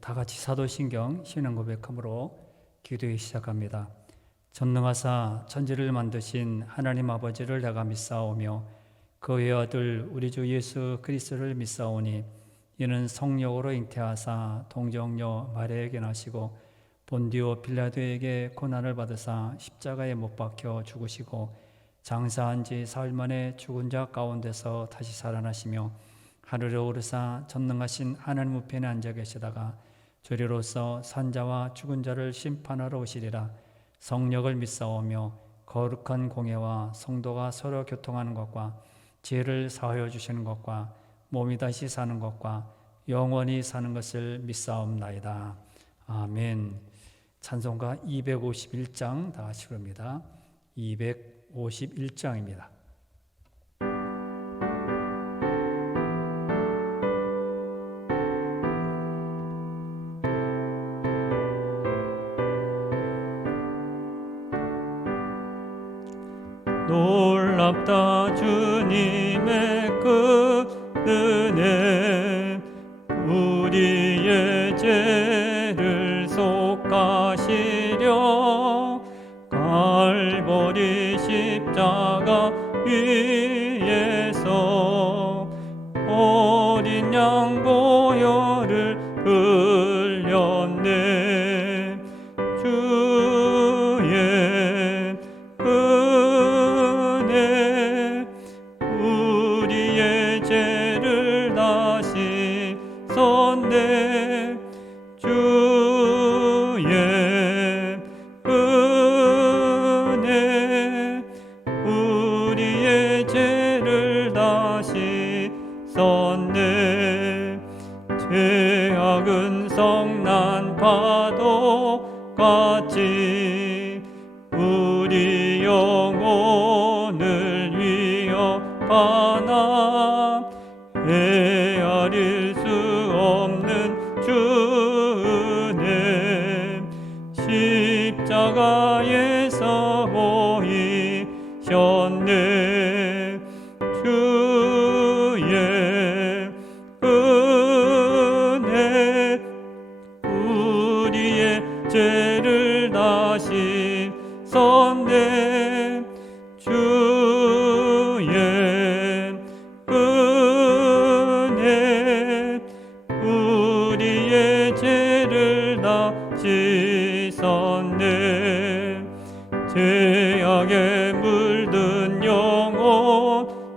다 같이 사도신경 신앙 고백함으로 기도하기 시작합니다. 전능하사 천지를 만드신 하나님 아버지를 내가 믿사오며 그의 아들 우리 주 예수 그리스도를 믿사오니 이는 성령으로 잉태하사 동정녀 마리아에게 나시고 본디오 빌라도에게 고난을 받으사 십자가에 못 박혀 죽으시고 장사한 지 사흘 만에 죽은 자 가운데서 다시 살아나시며 하늘에 오르사 전능하신 하나님 우편에 앉아 계시다가 주리로서 산자와 죽은 자를 심판하러 오시리라. 성령을 믿사오며 거룩한 공예와 성도가 서로 교통하는 것과 죄를 사하여 주시는 것과 몸이 다시 사는 것과 영원히 사는 것을 믿사옵나이다. 아멘. 찬송가 251장 다 같이 부릅니다. 251장입니다. 놀랍다 주님의 그 은혜 우리의 죄를 속하시려 갈보리 십자가 위에서 어린 양 보혈을 흘렸네. 주의 은혜 우리의 죄를 다시 섰네. 주의 은혜 우리의 죄를 다시 섰네. 죄악은 성난 파도 같이 우리 영혼을 위협하나 헤아릴 수 없는 주 은혜 십자가에서 보이셨네. 주의 은혜 우리의 죄를 다시 섰네. 주의 은혜 우리의 죄를 다시 섰네. 죄악에 물든 영혼들을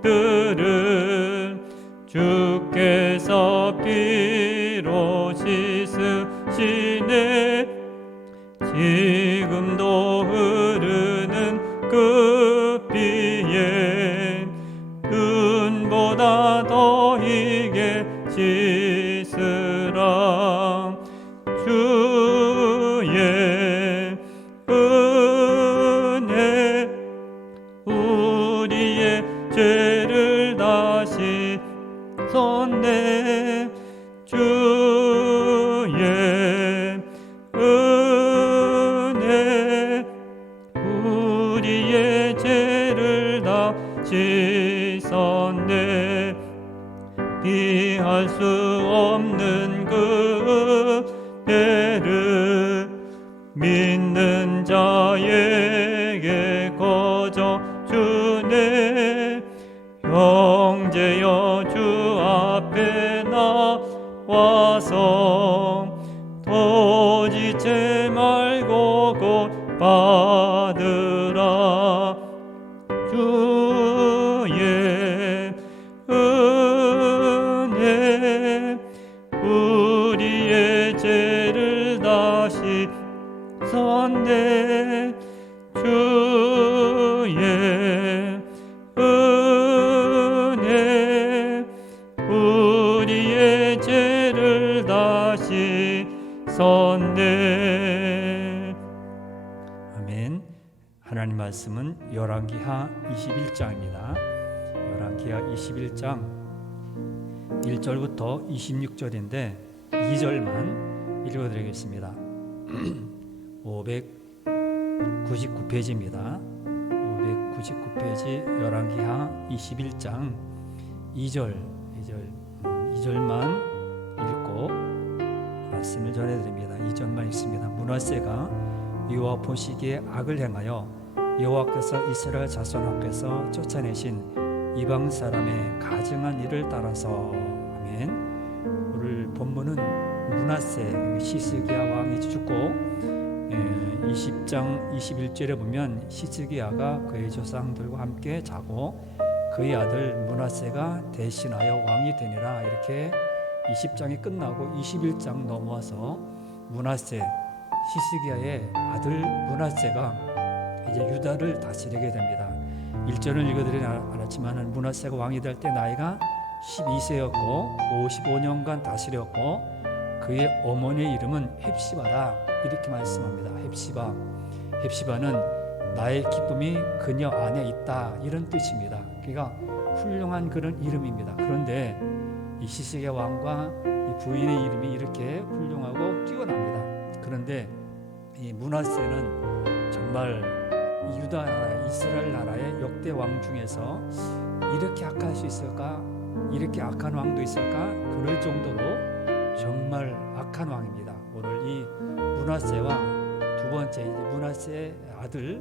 주께서 피로 씻으시네. 지금도 흐르는 그 피에 눈보다 더 희게 씻으라. 주의 은혜 우리의 죄를 다시 섰네. 주의 은혜 우리의 죄를 다시 섰네. 피할 수 없는 그 은혜를 믿는 자에게 거저 주네. 형제여 주 앞에 나와서 도지체 말고 곧 받으라. 주의 은혜 우리의 죄를 다시 섰네. 주의 은혜 우리의 죄를 다시 섰네. 아멘. 하나님 말씀은 열왕기하 21장입니다. 열왕기하 21장 1절부터 26절인데 2절만 읽어드리겠습니다. 599페이지입니다. 599페이지 열왕기하 21장 2절만 읽고 말씀을 전해드립니다. 2절만 읽습니다. 므낫세가 여호와 보시기에 악을 행하여 여호와께서 이스라엘 자손 앞에서 쫓아내신 이방 사람의 가증한 일을 따라서. 아멘. 오늘 본문은 므낫세 시스기야 왕이 죽고 20장 21절에 보면 시스기야가 그의 조상들과 함께 자고 그의 아들 므낫세가 대신하여 왕이 되니라. 이렇게 20장이 끝나고 21장 넘어와서 므낫세 시스기야의 아들 므낫세가 이제 유다를 다스리게 됩니다. 1절을 읽어드리지 않았지만 므낫세가 왕이 될 때 나이가 12세였고 55년간 다스렸고 그의 어머니의 이름은 헵시바라. 이렇게 말씀합니다. 헵시바는 나의 기쁨이 그녀 안에 있다, 이런 뜻입니다. 그러니까 훌륭한 그런 이름입니다. 그런데 이 시스기야 왕과 이 부인의 이름이 이렇게 훌륭하고 뛰어납니다. 그런데 이 므낫세는 정말 유다 나라, 이스라엘 나라의 역대 왕 중에서 이렇게 악할 수 있을까? 이렇게 악한 왕도 있을까? 그럴 정도로 정말 악한 왕입니다. 오늘 이 므낫세와 두 번째 므낫세의 아들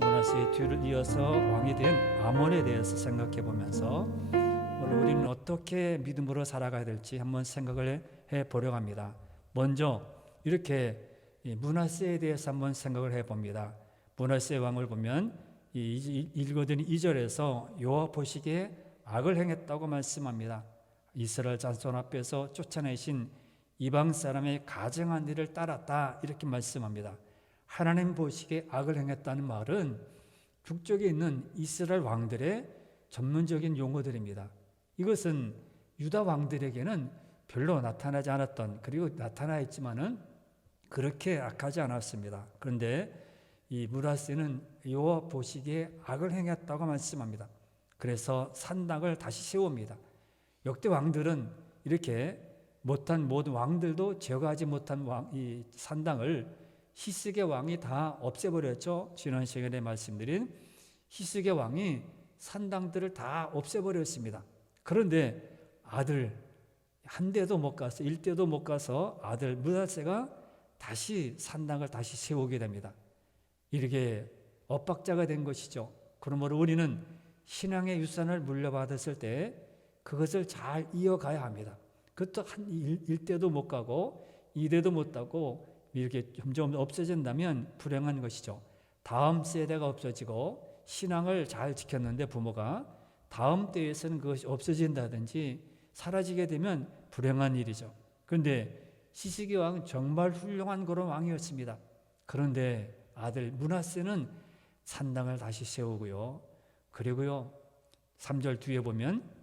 므낫세의 뒤를 이어서 왕이 된 아몬에 대해서 생각해 보면서 오늘 우리는 어떻게 믿음으로 살아가야 될지 한번 생각을 해 보려고 합니다. 먼저 이렇게 므낫세에 대해서 한번 생각을 해 봅니다. 므낫세 왕을 보면 읽어드린 2절에서 여호와 보시기에 악을 행했다고 말씀합니다. 이스라엘 자손 앞에서 쫓아내신 이방 사람의 가증한 일을 따랐다, 이렇게 말씀합니다. 하나님 보시기에 악을 행했다는 말은 북쪽에 있는 이스라엘 왕들의 전문적인 용어들입니다. 이것은 유다 왕들에게는 별로 나타나지 않았던, 그리고 나타나 있지만은 그렇게 악하지 않았습니다. 그런데 이 므낫세는 여호와 보시기에 악을 행했다고 말씀합니다. 그래서 산당을 다시 세웁니다. 역대 왕들은 이렇게 못한 모든 왕들도 제거하지 못한 이 산당을 히스기야 왕이 다 없애버렸죠. 지난 시간에 말씀드린 히스기야 왕이 산당들을 다 없애버렸습니다. 그런데 아들 한 대도 못 가서, 일대도 못 가서 아들 므낫세가 다시 산당을 다시 세우게 됩니다. 이렇게 엇박자가 된 것이죠. 그러므로 우리는 신앙의 유산을 물려받았을 때 그것을 잘 이어가야 합니다. 그것도 한 일대도 못 가고 이대도 못 가고 이렇게 점점 없어진다면 불행한 것이죠. 다음 세대가 없어지고 신앙을 잘 지켰는데 부모가 다음 때에서는 그것이 없어진다든지 사라지게 되면 불행한 일이죠. 그런데 시스기야 왕은 정말 훌륭한 그런 왕이었습니다. 그런데 아들 므낫세는 산당을 다시 세우고요. 그리고요 3절 뒤에 보면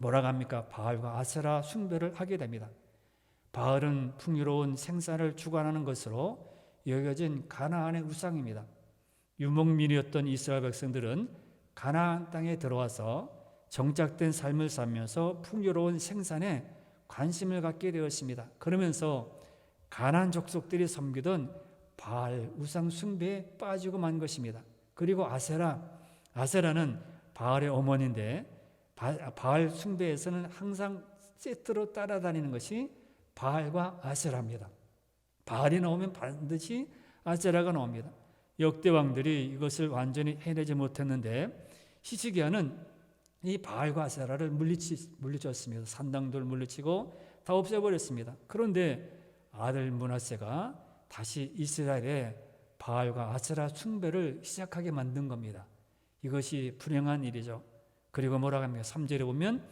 뭐라고 합니까? 바알과 아세라 숭배를 하게 됩니다. 바알은 풍요로운 생산을 주관하는 것으로 여겨진 가나안의 우상입니다. 유목민이었던 이스라엘 백성들은 가나안 땅에 들어와서 정착된 삶을 살면서 풍요로운 생산에 관심을 갖게 되었습니다. 그러면서 가나안 족속들이 섬기던 바알 우상 숭배에 빠지고 만 것입니다. 그리고 아세라는 바알의 어머니인데 바알 숭배에서는 항상 세트로 따라다니는 것이 바알과 아세라입니다. 바알이 나오면 반드시 아세라가 나옵니다. 역대 왕들이 이것을 완전히 해내지 못했는데 시스기야는 이 바알과 아세라를 물리쳤습니다. 산당들 물리치고 다 없애버렸습니다. 그런데 아들 므낫세가 다시 이스라엘의 바알과 아세라 숭배를 시작하게 만든 겁니다. 이것이 불행한 일이죠. 그리고 뭐라고 합니까? 3절에 보면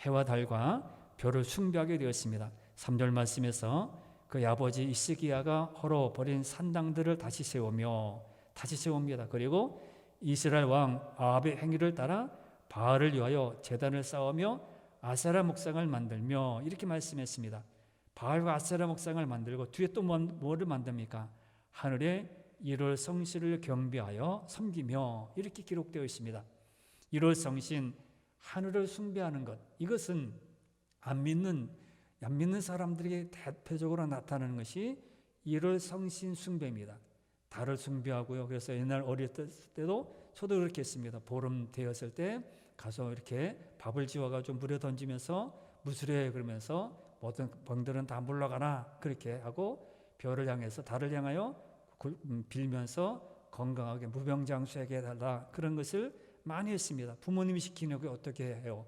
해와 달과 별을 숭배하게 되었습니다. 3절 말씀에서 그의 아버지 히스기야가 헐어 버린 산당들을 다시 세웁니다. 그리고 이스라엘 왕 아합의 행위를 따라 바알을 위하여 제단을 쌓으며 아세라 목상을 만들며, 이렇게 말씀했습니다. 바알과 아세라 목상을 만들고 뒤에 또 뭐를 만듭니까? 하늘에 1월 성신을 경배하여 섬기며, 이렇게 기록되어 있습니다. 1월 성신, 하늘을 숭배하는 것, 이것은 안 믿는 사람들에게 대표적으로 나타나는 것이 1월 성신 숭배입니다. 달을 숭배하고요. 그래서 옛날 어렸을 때도 저도 그렇게 했습니다. 보름 되었을 때 가서 이렇게 밥을 지어가지고 물에 던지면서 무술해 그러면서 모든 병들은 다 물러가라 그렇게 하고 별을 향해서 달을 향하여 빌면서 건강하게 무병장수하게 해달라 그런 것을 많이 했습니다. 부모님이 시키는 게 어떻게 해요?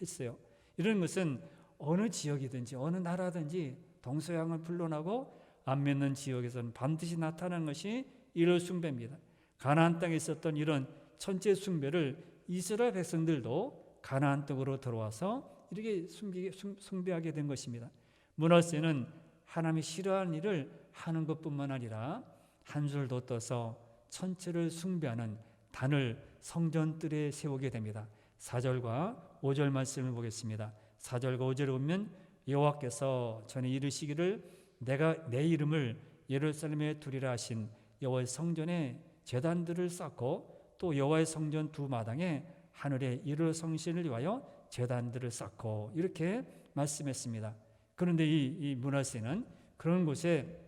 했어요. 이런 것은 어느 지역이든지 어느 나라든지 동서양을 불론하고 안 믿는 지역에서는 반드시 나타나는 것이 이럴 숭배입니다. 가나안 땅에 있었던 이런 천체 숭배를 이스라엘 백성들도 가나안 땅으로 들어와서 이렇게 숭배하게 된 것입니다. 므낫세는 하나님이 싫어하는 일을 하는 것뿐만 아니라 한술도 떠서 천체를 숭배하는 단을 성전뜰에 세우게 됩니다. 4절과 5절 말씀을 보겠습니다. 4절과 5절에 보면 여호와께서 전에 이르시기를 내가 내 이름을 예루살렘에 두리라 하신 여호와의 성전에 제단들을 쌓고 또 여호와의 성전 두 마당에 하늘에 이를 성신을 위하여 제단들을 쌓고 이렇게 말씀했습니다. 그런데 이 므낫세는 그런 곳에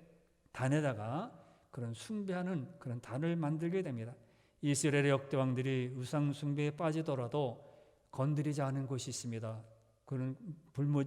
단에다가 그런 숭배하는 그런 단을 만들게 됩니다. 이스라엘의 역대왕들이 우상 숭배에 빠지더라도 건드리지 않은 곳이 있습니다. 그런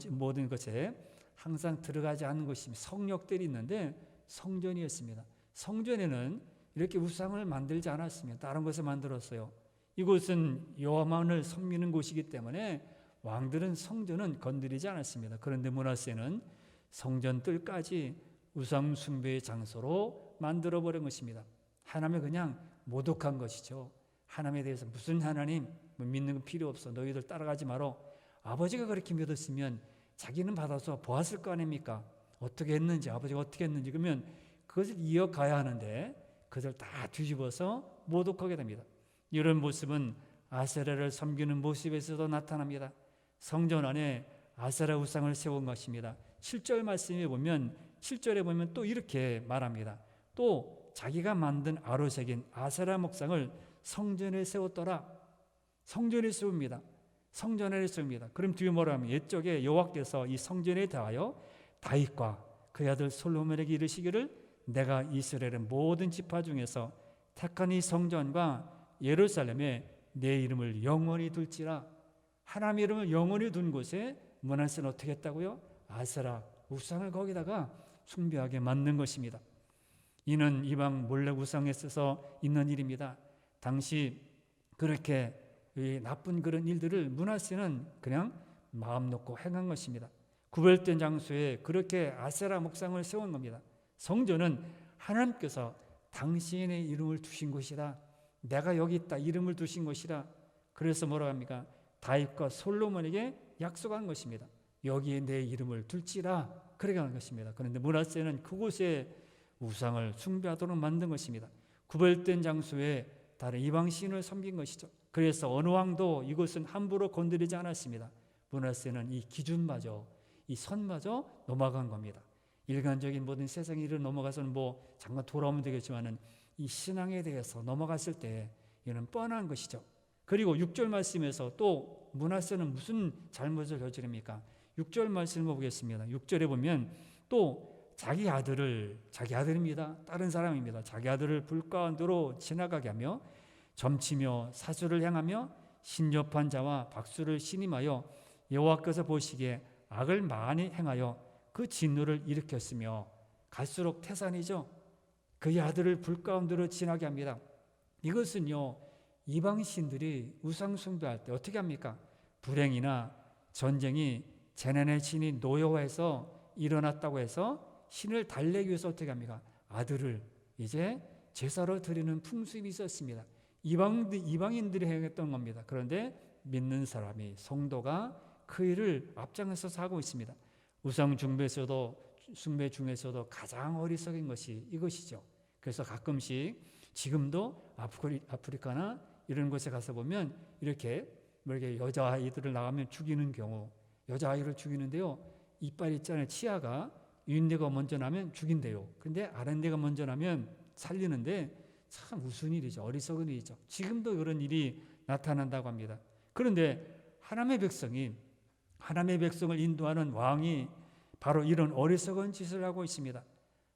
모든 것에 항상 들어가지 않는 곳이 성역들이 있는데 성전이었습니다. 성전에는 이렇게 우상을 만들지 않았습니다. 다른 것을 만들었어요. 이곳은 여호와만을 섬기는 곳이기 때문에 왕들은 성전은 건드리지 않았습니다. 그런데 므낫세는 성전 뜰까지 우상 숭배의 장소로 만들어버린 것입니다. 하나님을 그냥 모독한 것이죠. 하나님에 대해서 무슨 하나님 믿는 건 필요 없어. 너희들 따라가지 마라. 아버지가 그렇게 믿었으면 자기는 받아서 보았을 거 아닙니까? 어떻게 했는지 아버지가 어떻게 했는지 그러면 그것을 이어가야 하는데 그것을 다 뒤집어서 모독하게 됩니다. 이런 모습은 아세라를 섬기는 모습에서도 나타납니다. 성전 안에 아세라 우상을 세운 것입니다. 7절 말씀에 보면 7절에 보면 또 이렇게 말합니다. 또 자기가 만든 아로색인 아세라 목상을 성전에 세웠더라. 성전에 세웁니다. 성전에 세웁니다. 그럼 뒤에 뭐라 하면 옛적에 여호와께서 이 성전에 대하여 다윗과 그의 아들 솔로몬에게 이르시기를 내가 이스라엘의 모든 지파 중에서 택한 이 성전과 예루살렘에 내 이름을 영원히 둘지라. 하나님의 이름을 영원히 둔 곳에 므낫세는 어떻게 했다고요? 아세라 우상을 거기다가 숭배하게 만든 것입니다. 이는 이방 몰래 우상에 써서 있는 일입니다. 당시 그렇게 나쁜 그런 일들을 므낫세는 그냥 마음 놓고 행한 것입니다. 구별된 장소에 그렇게 아세라 목상을 세운 겁니다. 성전은 하나님께서 당신의 이름을 두신 곳이다. 내가 여기 있다 이름을 두신 곳이다. 그래서 뭐라고 합니까? 다윗과 솔로몬에게 약속한 것입니다. 여기에 내 이름을 둘지라 그렇게 하는 것입니다. 그런데 므낫세는 그곳에 우상을 숭배하도록 만든 것입니다. 구별된 장소에 다른 이방 신을 섬긴 것이죠. 그래서 어느 왕도 이것은 함부로 건드리지 않았습니다. 므낫세는 이 기준마저 이 선마저 넘어간 겁니다. 일반적인 모든 세상 일을 넘어가서는 잠깐 돌아오면 되겠지만은 이 신앙에 대해서 넘어갔을 때 이는 뻔한 것이죠. 그리고 6절 말씀에서 또 므낫세는 무슨 잘못을 저지릅니까? 6절 말씀을 보겠습니다. 6절에 보면 또 자기 아들입니다. 다른 사람입니다. 자기 아들을 불 가운데로 지나가게 하며 점치며 사수를 행하며 신접한 자와 박수를 신임하여 여호와께서 보시기에 악을 많이 행하여 그 진노를 일으켰으며 갈수록 태산이죠. 그의 아들을 불 가운데로 지나게 합니다. 이것은요 이방 신들이 우상 숭배할 때 어떻게 합니까? 불행이나 전쟁이 재난의 신이 노여워해서 일어났다고 해서 신을 달래기 위해서 어떻게 합니까? 아들을 이제 제사로 드리는 풍습이 있었습니다. 이방인들이 행했던 겁니다. 그런데 믿는 사람이 성도가 그 일을 앞장서서 하고 있습니다. 우상 숭배 중에서도 가장 어리석은 것이 이것이죠. 그래서 가끔씩 지금도 아프리카나 이런 곳에 가서 보면 이렇게 여자아이들을 나가면 죽이는 경우 여자아이를 죽이는데요. 이빨 있잖아요. 치아가 윗대가 먼저 나면 죽인대요. 근데 아랫대가 먼저 나면 살리는데 참 우스운 일이죠. 어리석은 일이죠. 지금도 그런 일이 나타난다고 합니다. 그런데 하나님의 백성을 인도하는 왕이 바로 이런 어리석은 짓을 하고 있습니다.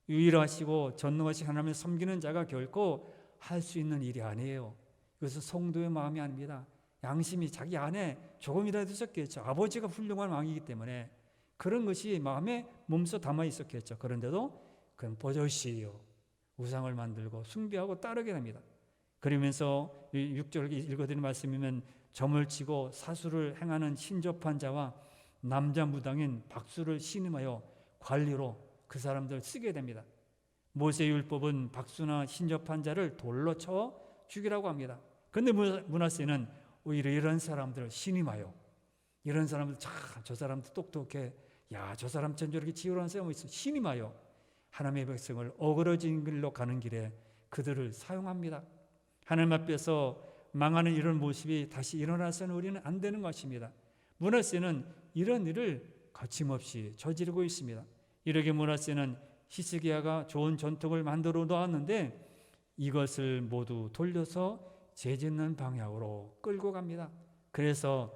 유일하시고 전능하신 하나님을 섬기는 자가 결코 할 수 있는 일이 아니에요. 그래서 성도의 마음이 아닙니다. 양심이 자기 안에 조금이라도 있었겠죠. 아버지가 훌륭한 왕이기 때문에 그런 것이 마음에 몸소 담아 있었겠죠. 그런데도 그냥 버젓이 우상을 만들고 숭배하고 따르게 됩니다. 그러면서 6절 읽어드린 말씀이면 점을 치고 사수를 행하는 신접한 자와 남자 무당인 박수를 신음하여 관리로 그 사람들을 쓰게 됩니다. 모세율법은 박수나 신접한 자를 돌로 쳐 죽이라고 합니다. 그런데 므낫세는 오히려 이런 사람들을 신임하여, 이런 사람들 저 사람도 똑똑해, 저 사람처럼 저렇게 지혜로운 사람이 있어, 신임하여 하나님의 백성을 어그러진 길로 가는 길에 그들을 사용합니다. 하나님 앞에서 망하는 이런 모습이 다시 일어나서는 우리는 안 되는 것입니다. 므낫세는 이런 일을 거침없이 저지르고 있습니다. 이렇게 므낫세는 히스기야가 좋은 전통을 만들어 놓았는데 이것을 모두 돌려서 죄짓는 방향으로 끌고 갑니다. 그래서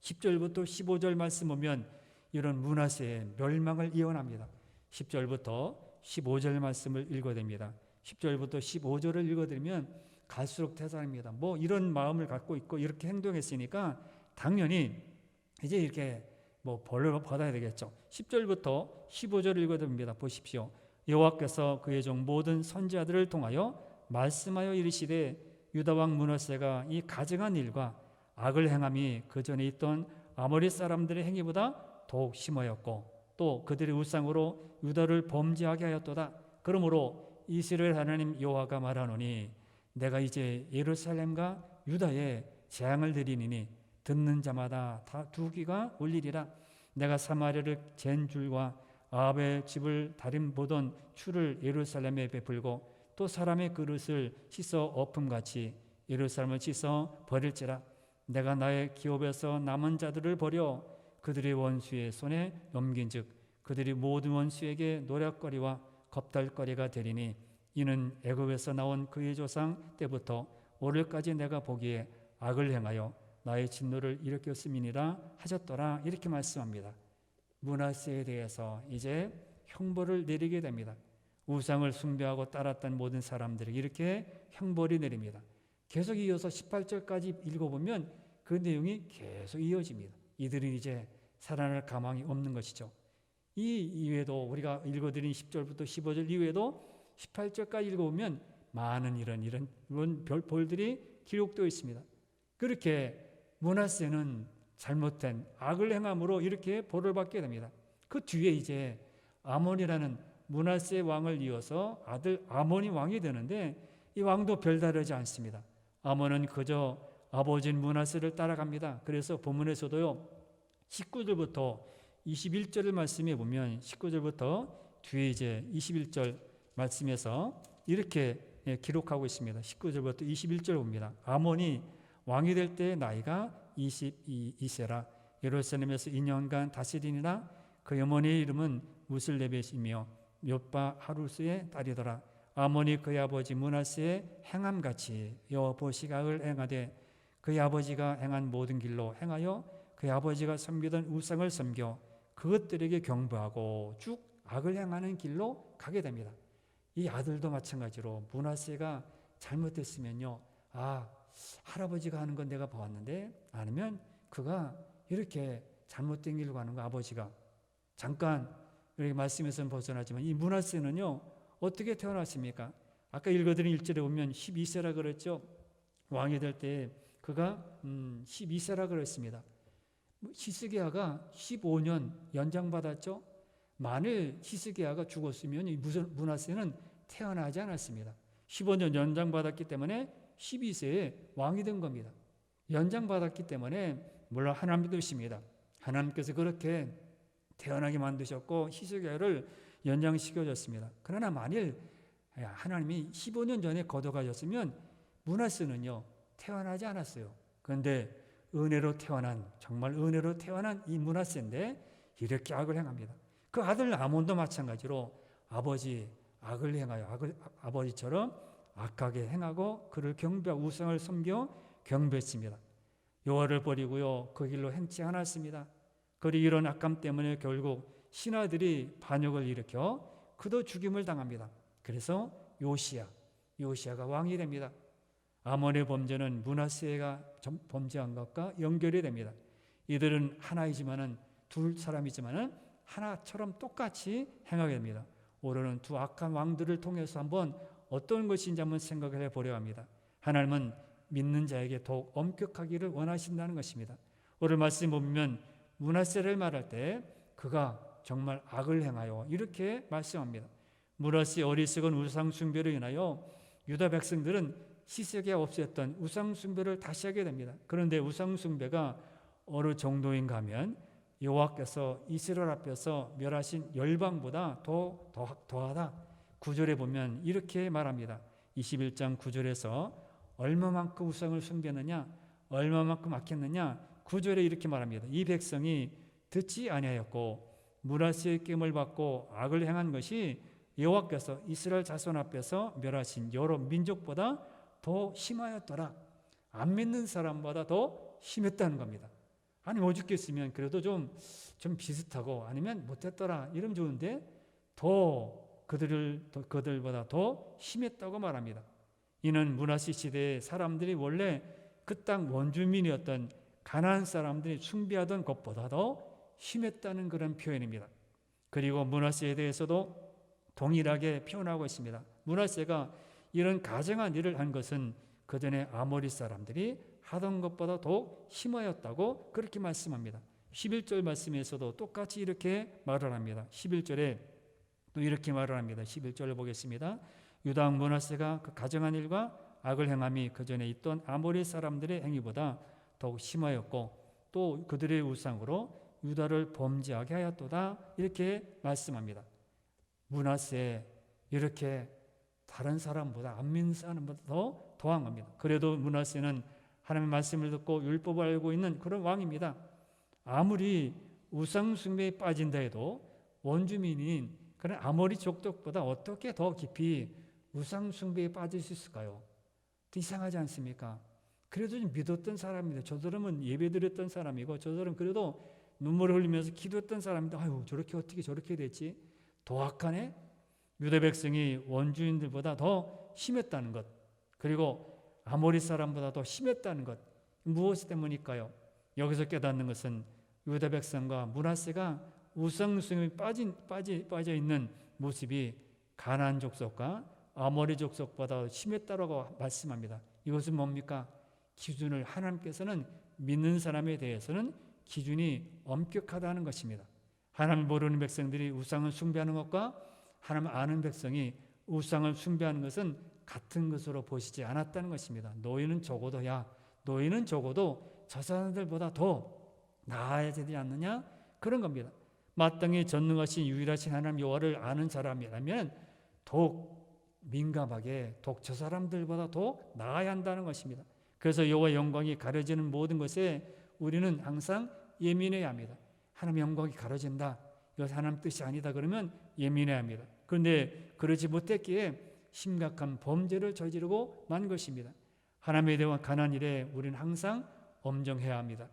10절부터 15절 말씀 보면 이런 므낫세의 멸망을 예언합니다. 10절부터 15절 말씀을 읽어드립니다. 10절부터 15절을 읽어드리면 갈수록 태산입니다. 이런 마음을 갖고 있고 이렇게 행동했으니까 당연히 이제 이렇게 벌을 받아야 되겠죠. 10절부터 15절을 읽어드립니다. 보십시오. 여호와께서 그의 종 모든 선지자들을 통하여 말씀하여 이르시되 유다 왕 므낫세가 이 가증한 일과 악을 행함이 그 전에 있던 아모리 사람들의 행위보다 더욱 심하였고 또 그들의 우상으로 유다를 범죄하게 하였도다. 그러므로 이스라엘 하나님 여호와가 말하노니 내가 이제 예루살렘과 유다에 재앙을 내리니 듣는 자마다 다 두 귀가 울리리라. 내가 사마리아를 잰 줄과 아합의 집을 다림 보던 추를 예루살렘에 베풀고 또 사람의 그릇을 씻어 엎음같이 예루살렘을 씻어 버릴지라. 내가 나의 기업에서 남은 자들을 버려 그들의 원수의 손에 넘긴즉 그들이 모든 원수에게 노략거리와 겁달거리가 되리니 이는 애굽에서 나온 그의 조상 때부터 오늘까지 내가 보기에 악을 행하여 나의 진노를 일으켰음이니라 하셨더라. 이렇게 말씀합니다. 므낫세에 대해서 이제 형벌을 내리게 됩니다. 우상을 숭배하고 따랐던 모든 사람들에게 이렇게 형벌이 내립니다. 계속 이어서 18절까지 읽어보면 그 내용이 계속 이어집니다. 이들은 이제 살아날 가망이 없는 것이죠. 이 이외에도 우리가 읽어드린 10절부터 15절 이외에도 18절까지 읽어보면 많은 이런 벌들이 기록되어 있습니다. 그렇게 므낫세는 잘못된 악을 행함으로 이렇게 벌을 받게 됩니다. 그 뒤에 이제 아몬이라는 므낫세 왕을 이어서 아들 아몬이 왕이 되는데 이 왕도 별다르지 않습니다. 아몬은 그저 아버지인 므낫세를 따라갑니다. 그래서 본문에서도요 19절부터 21절을 말씀해 보면 19절부터 뒤에 이제 21절 말씀에서 이렇게 기록하고 있습니다. 19절부터 21절 봅니다. 아몬이 왕이 될 때 나이가 22세라. 예루살렘에서 2년간 다스리니라. 그 어머니의 이름은 무슬레벳이며 욥바 하루스의 딸이더라. 아몬이 그의 아버지 므낫세의 행함같이 여호와 시각을 행하되 그의 아버지가 행한 모든 길로 행하여 그의 아버지가 섬기던 우상을 섬겨 그것들에게 경배하고 쭉 악을 행하는 길로 가게 됩니다. 이 아들도 마찬가지로 므낫세가 잘못됐으면요, 할아버지가 하는 건 내가 보았는데, 아니면 그가 이렇게 잘못된 길로 가는 거, 아버지가 잠깐 우리 말씀에서는 벗어나지만 이 므낫세는요 어떻게 태어났습니까? 아까 읽어드린 1절에 보면 12세라 그랬죠. 왕이 될 때 그가 12세라 그랬습니다. 히스기야가 15년 연장받았죠. 만일 히스기야가 죽었으면 이 므낫세는 태어나지 않았습니다. 15년 연장받았기 때문에 12세에 왕이 된 겁니다. 연장받았기 때문에 물론 하나님 믿으십니다. 하나님께서 그렇게 태어나게 만드셨고 히스기야를 연장시켜줬습니다. 그러나 만일 하나님이 15년 전에 거둬가셨으면 므낫세는요 태어나지 않았어요. 그런데 은혜로 태어난, 정말 은혜로 태어난 이 므낫세인데 이렇게 악을 행합니다. 그 아들 아몬도 마찬가지로 아버지 악을 행하여 아버지처럼 악하게 행하고 그를 경배하고 우상을 섬겨 경배했습니다. 여호와를 버리고요 그 길로 행치 않았습니다. 그리고 이런 악감 때문에 결국 신하들이 반역을 일으켜 그도 죽임을 당합니다. 그래서 요시야가 왕이 됩니다. 아몬의 범죄는 므낫세가 범죄한 것과 연결이 됩니다. 이들은 하나이지만은 둘 사람이지만은 하나처럼 똑같이 행하게 됩니다. 오늘은 두 악한 왕들을 통해서 한번 어떤 것인지 한번 생각을 해보려 합니다. 하나님은 믿는 자에게 더욱 엄격하기를 원하신다는 것입니다. 오늘 말씀 보면 므낫세를 말할 때 그가 정말 악을 행하여 이렇게 말씀합니다. 므낫세의 어리석은 우상 숭배로 인하여 유다 백성들은 시세에 없었던 우상 숭배를 다시 하게 됩니다. 그런데 우상 숭배가 어느 정도인가 하면 여호와께서 이스라엘 앞에서 멸하신 열방보다 더하다. 9절에 보면 이렇게 말합니다. 21장 9절에서 얼마만큼 우상을 숭배했느냐, 얼마만큼 악했느냐. 9절에 이렇게 말합니다. 이 백성이 듣지 아니하였고 므낫세의 깸을 받고 악을 행한 것이 여호와께서 이스라엘 자손 앞에서 멸하신 여러 민족보다 더 심하였더라. 안 믿는 사람보다 더 심했다는 겁니다. 아니 오죽했으면 그래도 좀 비슷하고 아니면 못했더라 이러면 좋은데 더 그들보다 더 심했다고 말합니다. 이는 므낫세 시대의 사람들이 원래 그 땅 원주민이었던 가나안 사람들이 숭배하던 것보다 더 심했다는 그런 표현입니다. 그리고 므낫세에 대해서도 동일하게 표현하고 있습니다. 므낫세가 이런 가증한 일을 한 것은 그전에 아모리 사람들이 하던 것보다 더 심하였다고 그렇게 말씀합니다. 11절 말씀에서도 똑같이 이렇게 말을 합니다. 11절에 또 이렇게 말을 합니다. 11절을 보겠습니다. 유다 왕 므낫세가 그 가증한 일과 악을 행함이 그전에 있던 아모리 사람들의 행위보다 더욱 심하였고 또 그들의 우상으로 유다를 범죄하게 하였도다 이렇게 말씀합니다. 므낫세 이렇게 다른 사람보다 안 믿는 사람보다 더 더한 겁니다. 그래도 므낫세는 하나님의 말씀을 듣고 율법을 알고 있는 그런 왕입니다. 아무리 우상 숭배에 빠진다 해도 원주민인 그런 아모리 족속보다 어떻게 더 깊이 우상 숭배에 빠질 수 있을까요? 이상하지 않습니까? 그래도 좀 믿었던 사람입니다. 저 사람은 예배드렸던 사람이고 저 사람은 그래도 눈물을 흘리면서 기도했던 사람인데 아유 저렇게 어떻게 저렇게 됐지? 더 악하네? 유다 백성이 원주민들보다 더 심했다는 것, 그리고 아모리 사람보다 더 심했다는 것, 무엇 때문일까요? 여기서 깨닫는 것은 유다 백성과 므낫세가 우상숭배에 빠져 있는 모습이 가나안 족속과 아모리 족속보다 심했다라고 말씀합니다. 이것은 뭡니까? 기준을 하나님께서는 믿는 사람에 대해서는 기준이 엄격하다는 것입니다. 하나님 모르는 백성들이 우상을 숭배하는 것과 하나님 아는 백성이 우상을 숭배하는 것은 같은 것으로 보시지 않았다는 것입니다. 너희는 적어도 저 사람들보다 더 나아야 되지 않느냐? 그런 겁니다. 마땅히 전능하신 유일하신 하나님 여호와를 아는 사람이라면 더욱 민감하게 더욱 저 사람들보다 더 나아야 한다는 것입니다. 그래서 여호와 영광이 가려지는 모든 것에 우리는 항상 예민해야 합니다. 하나님의 영광이 가려진다. 이것이 하나님 뜻이 아니다 그러면 예민해야 합니다. 그런데 그러지 못했기에 심각한 범죄를 저지르고 만 것입니다. 하나님에 대한 가난 일에 우리는 항상 엄정해야 합니다.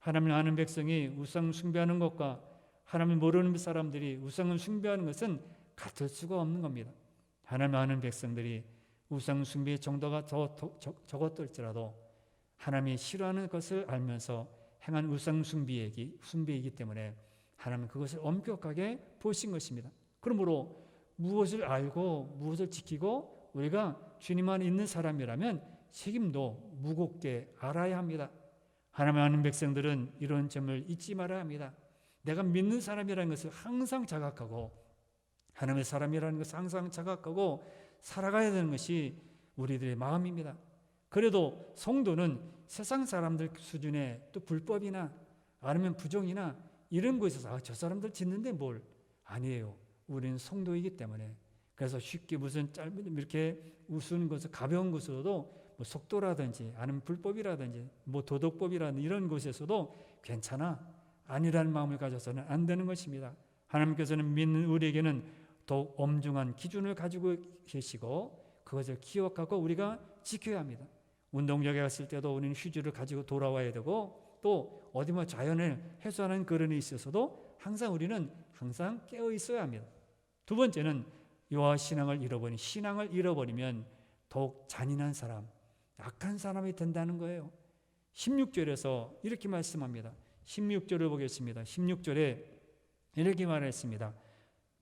하나님을 아는 백성이 우상 숭배하는 것과 하나님을 모르는 사람들이 우상을 숭배하는 것은 같을 수가 없는 겁니다. 하나님을 아는 백성들이 우상 숭배의 정도가 적었을지라도 하나님이 싫어하는 것을 알면서 행한 우상 숭배이기 때문에 하나님은 그것을 엄격하게 보신 것입니다. 그러므로 무엇을 알고 무엇을 지키고 우리가 주님 안에 있는 사람이라면 책임도 무겁게 알아야 합니다. 하나님 아는 백성들은 이런 점을 잊지 말아야 합니다. 내가 믿는 사람이라는 것을 항상 자각하고 하나님의 사람이라는 것을 항상 자각하고 살아가야 되는 것이 우리들의 마음입니다. 그래도 성도는 세상 사람들 수준의 또 불법이나 아니면 부정이나 이런 것에서 저 사람들 짓는데 뭘 아니에요. 우리는 성도이기 때문에 그래서 쉽게 무슨 짧은 이렇게 우스운 것을 가벼운 것으로도 뭐 속도라든지 아니면 불법이라든지 뭐 도덕법이라든지 이런 것에서도 괜찮아 아니라는 마음을 가져서는 안 되는 것입니다. 하나님께서는 믿는 우리에게는 더욱 엄중한 기준을 가지고 계시고 그것을 기억하고 우리가 지켜야 합니다. 운동장에 갔을 때도 우리는 휴지를 가지고 돌아와야 되고 또 어디 뭐 자연을 해소하는 그런에 있어서도 항상 우리는 항상 깨어 있어야 합니다. 두 번째는 여호와 신앙을 잃어버리면 더욱 잔인한 사람, 악한 사람이 된다는 거예요. 16절에서 이렇게 말씀합니다. 16절을 보겠습니다. 16절에 이렇게 말했습니다.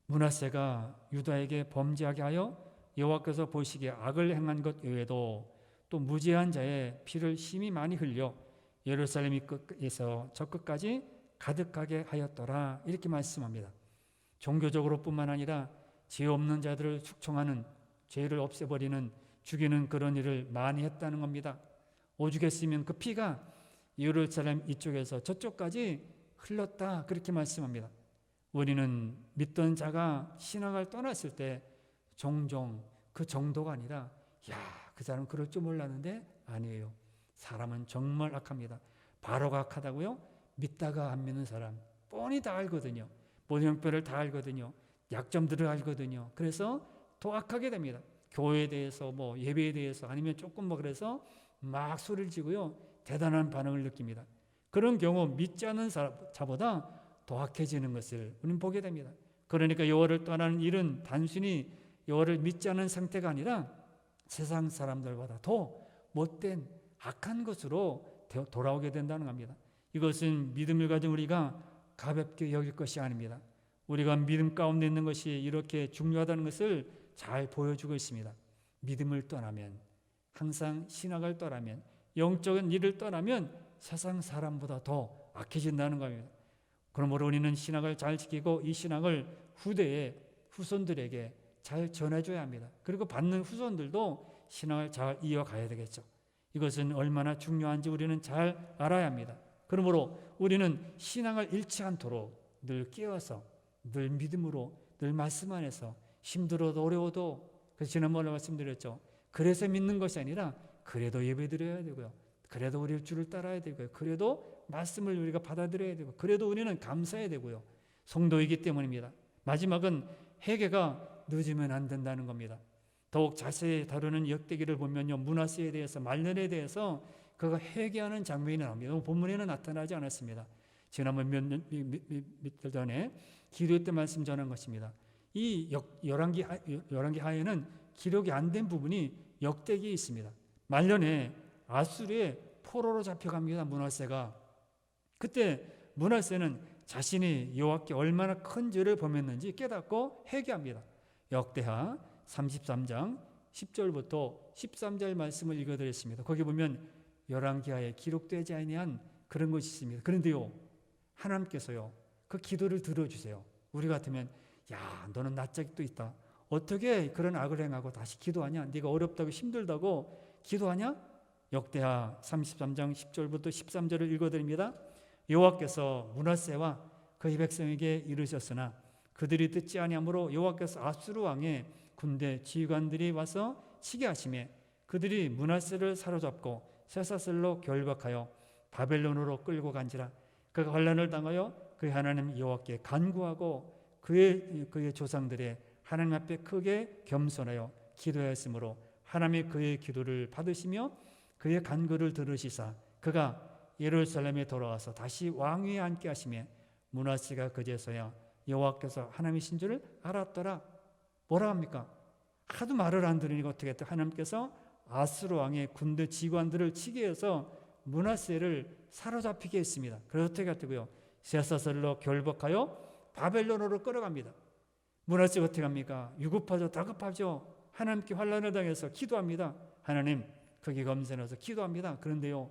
므낫세가 유다에게 범죄하게 하여 여호와께서 보시기에 악을 행한 것 외에도 또 무죄한 자의 피를 심히 많이 흘려 예루살렘 끝에서 저 끝까지 가득하게 하였더라. 이렇게 말씀합니다. 종교적으로 뿐만 아니라 죄 없는 자들을 숙청하는, 죄를 없애버리는, 죽이는 그런 일을 많이 했다는 겁니다. 오죽했으면 그 피가 예루살렘 이쪽에서 저쪽까지 흘렀다. 그렇게 말씀합니다. 우리는 믿던 자가 신앙을 떠났을 때 종종 그 정도가 아니라 그 사람 그럴 줄 몰랐는데 아니에요. 사람은 정말 악합니다. 바로가 악하다고요? 믿다가 안 믿는 사람 뻔히 다 알거든요. 모든 형편을 다 알거든요. 약점들을 알거든요. 그래서 더 악하게 됩니다. 교회에 대해서 예배에 대해서 아니면 조금 그래서 막 소리를 지고요. 대단한 반응을 느낍니다. 그런 경우 믿지 않는 자보다 더 악해지는 것을 우리는 보게 됩니다. 그러니까 여호와를 떠나는 일은 단순히 여호와를 믿지 않은 상태가 아니라 세상 사람들보다 더 못된 악한 것으로 돌아오게 된다는 겁니다. 이것은 믿음을 가진 우리가 가볍게 여길 것이 아닙니다. 우리가 믿음 가운데 있는 것이 이렇게 중요하다는 것을 잘 보여주고 있습니다. 믿음을 떠나면, 항상 신앙을 떠나면, 영적인 일을 떠나면 세상 사람보다 더 악해진다는 겁니다. 그러므로 우리는 신앙을 잘 지키고 이 신앙을 후손들에게 잘 전해줘야 합니다. 그리고 받는 후손들도 신앙을 잘 이어가야 되겠죠. 이것은 얼마나 중요한지 우리는 잘 알아야 합니다. 그러므로 우리는 신앙을 잃지 않도록 늘 깨어서, 늘 믿음으로, 늘 말씀 안에서 힘들어도 어려워도, 그래서 지난번에 말씀드렸죠. 그래서 믿는 것이 아니라 그래도 예배드려야 되고요. 그래도 우리 주를 따라야 되고요. 그래도 말씀을 우리가 받아들여야 되고, 그래도 우리는 감사해야 되고요. 성도이기 때문입니다. 마지막은 회개가 늦으면 안 된다는 겁니다. 더욱 자세히 다루는 역대기를 보면요, 므낫세에 대해서, 말년에 대해서 그가 회개하는 장면이 나옵니다. 본문에는 나타나지 않았습니다. 지난번 몇달 전에 기도회 때 말씀 전한 것입니다. 이 열왕기 하에는 기록이 안 된 부분이 역대기에 있습니다. 말년에 아수르의 포로로 잡혀갑니다. 므낫세가. 그때 므낫세는 자신이 여호와께 얼마나 큰 죄를 범했는지 깨닫고 회개합니다. 역대하 33장 10절부터 13절 말씀을 읽어드렸습니다. 거기 보면 열왕기하에 기록되지 아니한 그런 것이 있습니다. 그런데요, 하나님께서요, 그 기도를 들어주세요. 우리 같으면 너는 낯짝도 있다. 어떻게 그런 악을 행하고 다시 기도하냐? 네가 어렵다고 힘들다고 기도하냐? 역대하 33장 10절부터 13절을 읽어드립니다. 여호와께서 므낫세와 그의 백성에게 이르셨으나 그들이 듣지 아니하므로 여호와께서 아수르 왕의 군대 지휘관들이 와서 치게 하시매 그들이 므낫세를 사로잡고 쇠사슬로 결박하여 바벨론으로 끌고 간지라. 그가 환난을 당하여 그의 하나님 여호와께 간구하고 그의 조상들의 하나님 앞에 크게 겸손하여 기도하였으므로 하나님이 그의 기도를 받으시며 그의 간구를 들으시사 그가 예루살렘에 돌아와서 다시 왕위에 앉게 하시며 므낫세가 그제서야 여호와께서 하나님이신 줄을 알았더라. 뭐라 합니까? 하도 말을 안 들으니까 어떻게 했다? 하나님께서 아수르 왕의 군대 지휘관들을 치게 해서 므낫세를 사로잡히게 했습니다. 그래서 어떻게 했다고요? 쇠사슬로 결박하여 바벨론으로 끌어갑니다. 므낫세가 어떻게 합니까? 유급하죠, 다급하죠. 하나님께 환난을 당해서 기도합니다. 하나님, 거기 검색해서 기도합니다. 그런데요,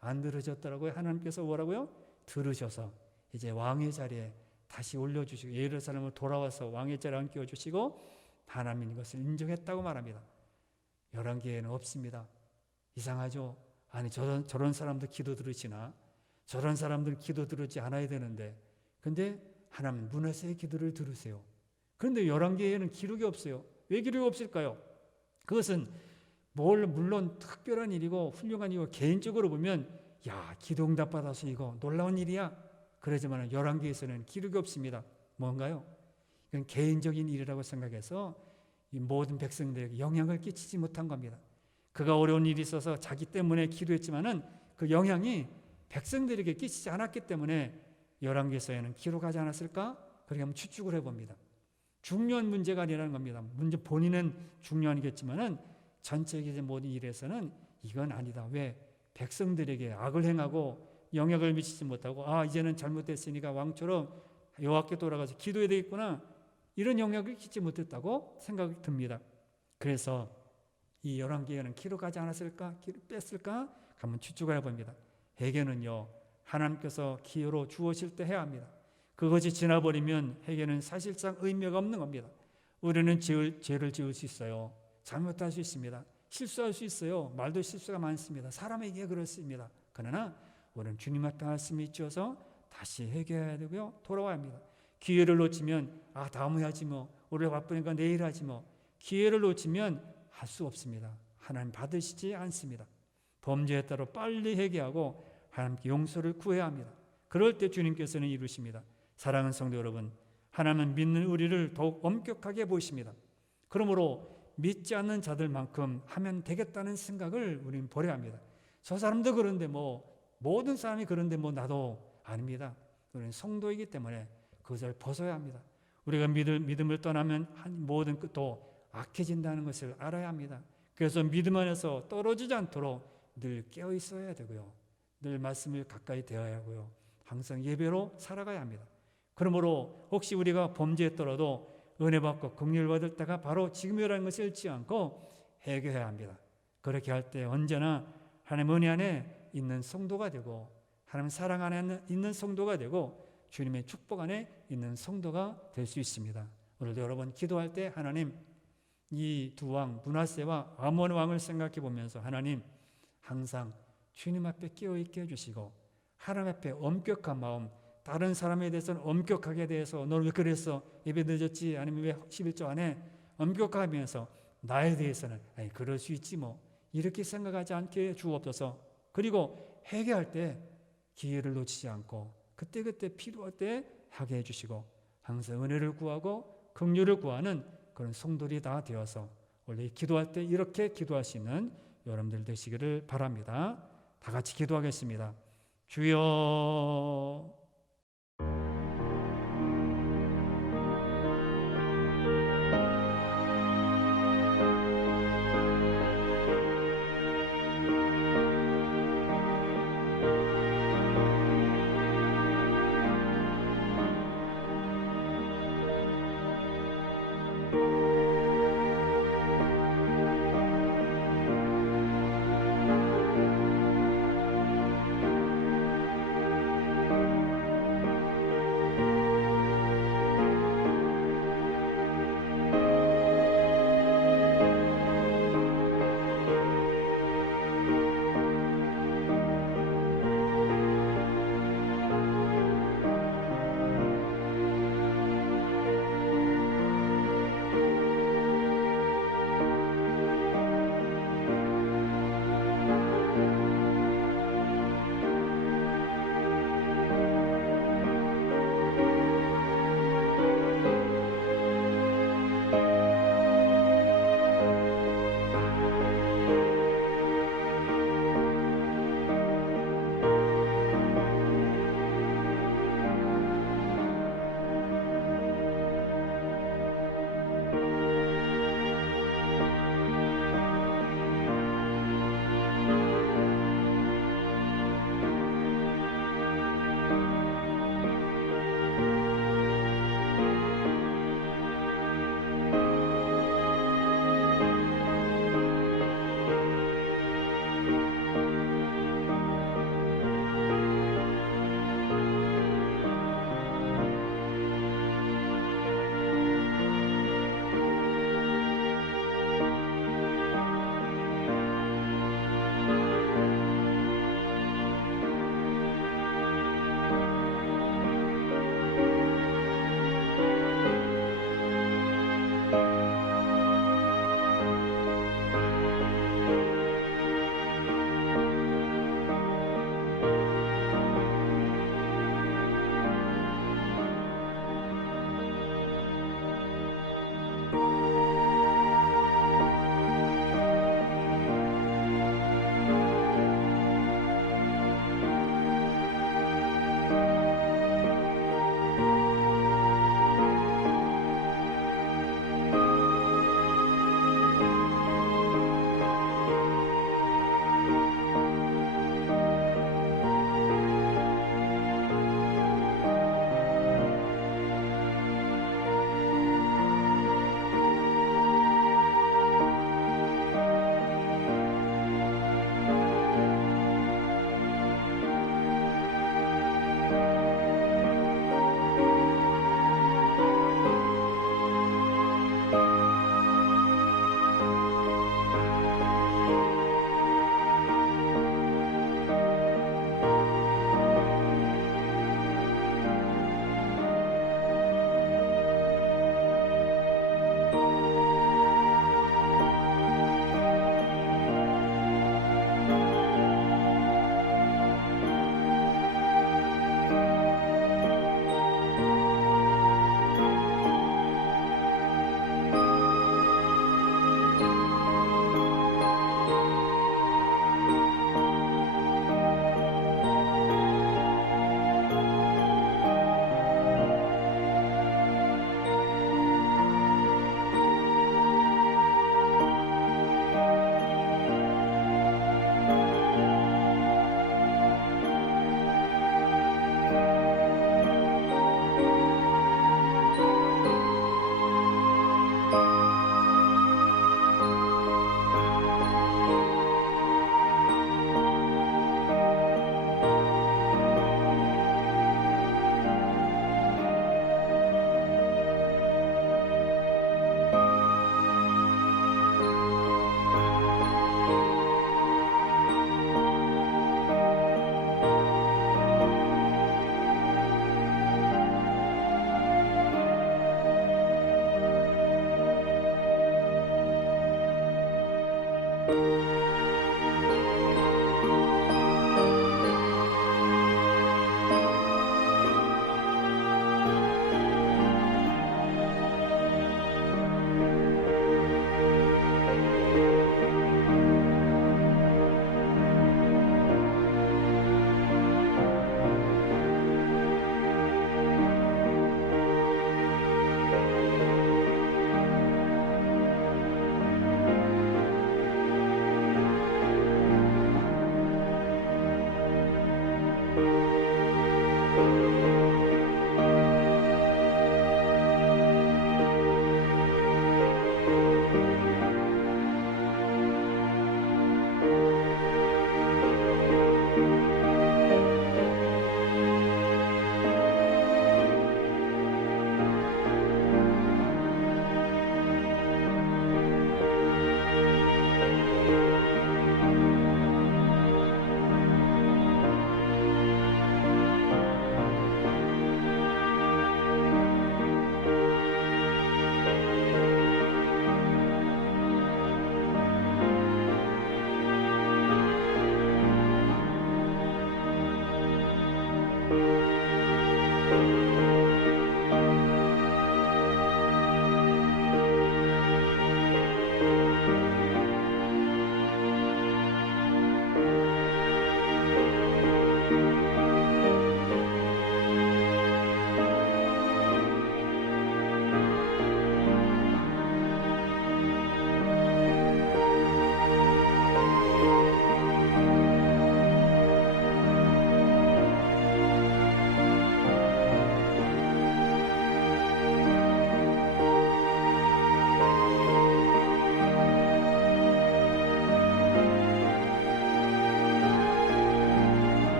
안 들으셨더라고요. 하나님께서 뭐라고요? 들으셔서 이제 왕의 자리에 다시 올려주시고 예루살렘으로 돌아와서 왕의 자리에 앉혀주시고 하나님이 이것을 인정했다고 말합니다. 열왕기에는 없습니다. 이상하죠? 아니 저런 사람들 기도 들으시나? 저런 사람들 기도 들으지 않아야 되는데, 근데 하나님 므낫세의 기도를 들으세요. 그런데 열왕기에는 기록이 없어요. 왜 기록이 없을까요? 그것은 물론 특별한 일이고 훌륭한 일이고 개인적으로 보면 기도 응답 받아서 이거 놀라운 일이야. 그러지만 열왕기에서는 기록이 없습니다. 뭔가요? 이건 개인적인 일이라고 생각해서 이 모든 백성들에게 영향을 끼치지 못한 겁니다. 그가 어려운 일이 있어서 자기 때문에 기도했지만은 그 영향이 백성들에게 끼치지 않았기 때문에 열왕기서에는 기록하지 않았을까? 그렇게 한번 추측을 해봅니다. 중요한 문제가 아니라는 겁니다. 문제 본인은 중요하겠지만은 전체적인 모든 일에서는 이건 아니다. 왜? 백성들에게 악을 행하고 영향을 미치지 못하고 이제는 잘못됐으니까 왕처럼 여호와께 돌아가서 기도해야 되겠구나, 이런 영역을 끼치 못했다고 생각이 듭니다. 그래서 이 열왕기에는 기로 가지 않았을까? 기를 뺐을까? 한번 추측해 봅니다. 회개는요, 하나님께서 기회로 주어질 때 해야 합니다. 그것이 지나버리면 회개는 사실상 의미가 없는 겁니다. 우리는 죄를 지을 수 있어요. 잘못할 수 있습니다. 실수할 수 있어요. 말도 실수가 많습니다. 사람에게 그렇습니다. 그러나 우리는 주님 앞에 말씀이 있어서 다시 회개해야 되고요, 돌아와야 합니다. 기회를 놓치면 다음 해야지 뭐, 우리가 바쁘니까 내일 하지 뭐, 기회를 놓치면 할 수 없습니다. 하나님 받으시지 않습니다. 범죄에 따라 빨리 회개하고 하나님께 용서를 구해야 합니다. 그럴 때 주님께서는 이루십니다. 사랑하는 성도 여러분, 하나님은 믿는 우리를 더욱 엄격하게 보십니다. 그러므로 믿지 않는 자들만큼 하면 되겠다는 생각을 우리는 버려야 합니다. 저 사람도 그런데 모든 사람이 그런데 나도 아닙니다. 우리는 성도이기 때문에 그것을 벗어야 합니다. 우리가 믿음을 떠나면 모든 끝도 악해진다는 것을 알아야 합니다. 그래서 믿음 안에서 떨어지지 않도록 늘 깨어 있어야 되고요, 늘 말씀을 가까이 대해야 하고요, 항상 예배로 살아가야 합니다. 그러므로 혹시 우리가 범죄했더라도 은혜 받고 긍휼 받을 때가 바로 지금이라는 것을 잊지 않고 회개해야 합니다. 그렇게 할 때 언제나 하나님 은혜 안에 있는 성도가 되고, 하나님 사랑 안에 있는 성도가 되고, 주님의 축복 안에 있는 성도가 될 수 있습니다. 오늘도 여러분 기도할 때 하나님, 이 두 왕 므낫세와 아몬 왕을 생각해 보면서 하나님, 항상 주님 앞에 깨어있게 해주시고, 하나님 앞에 엄격한 마음, 다른 사람에 대해서는 엄격하게 대해서 너는 왜 그랬어? 예배 늦었지? 아니면 왜 11조 안에? 엄격하면서 나에 대해서는 그럴 수 있지 뭐, 이렇게 생각하지 않게 주옵소서. 그리고 회개할 때 기회를 놓치지 않고 그때그때 필요할 때 하게 해주시고, 항상 은혜를 구하고 긍휼을 구하는 그런 성도들이 다 되어서 원래 기도할 때 이렇게 기도할 수 있는 여러분들 되시기를 바랍니다. 다 같이 기도하겠습니다. 주여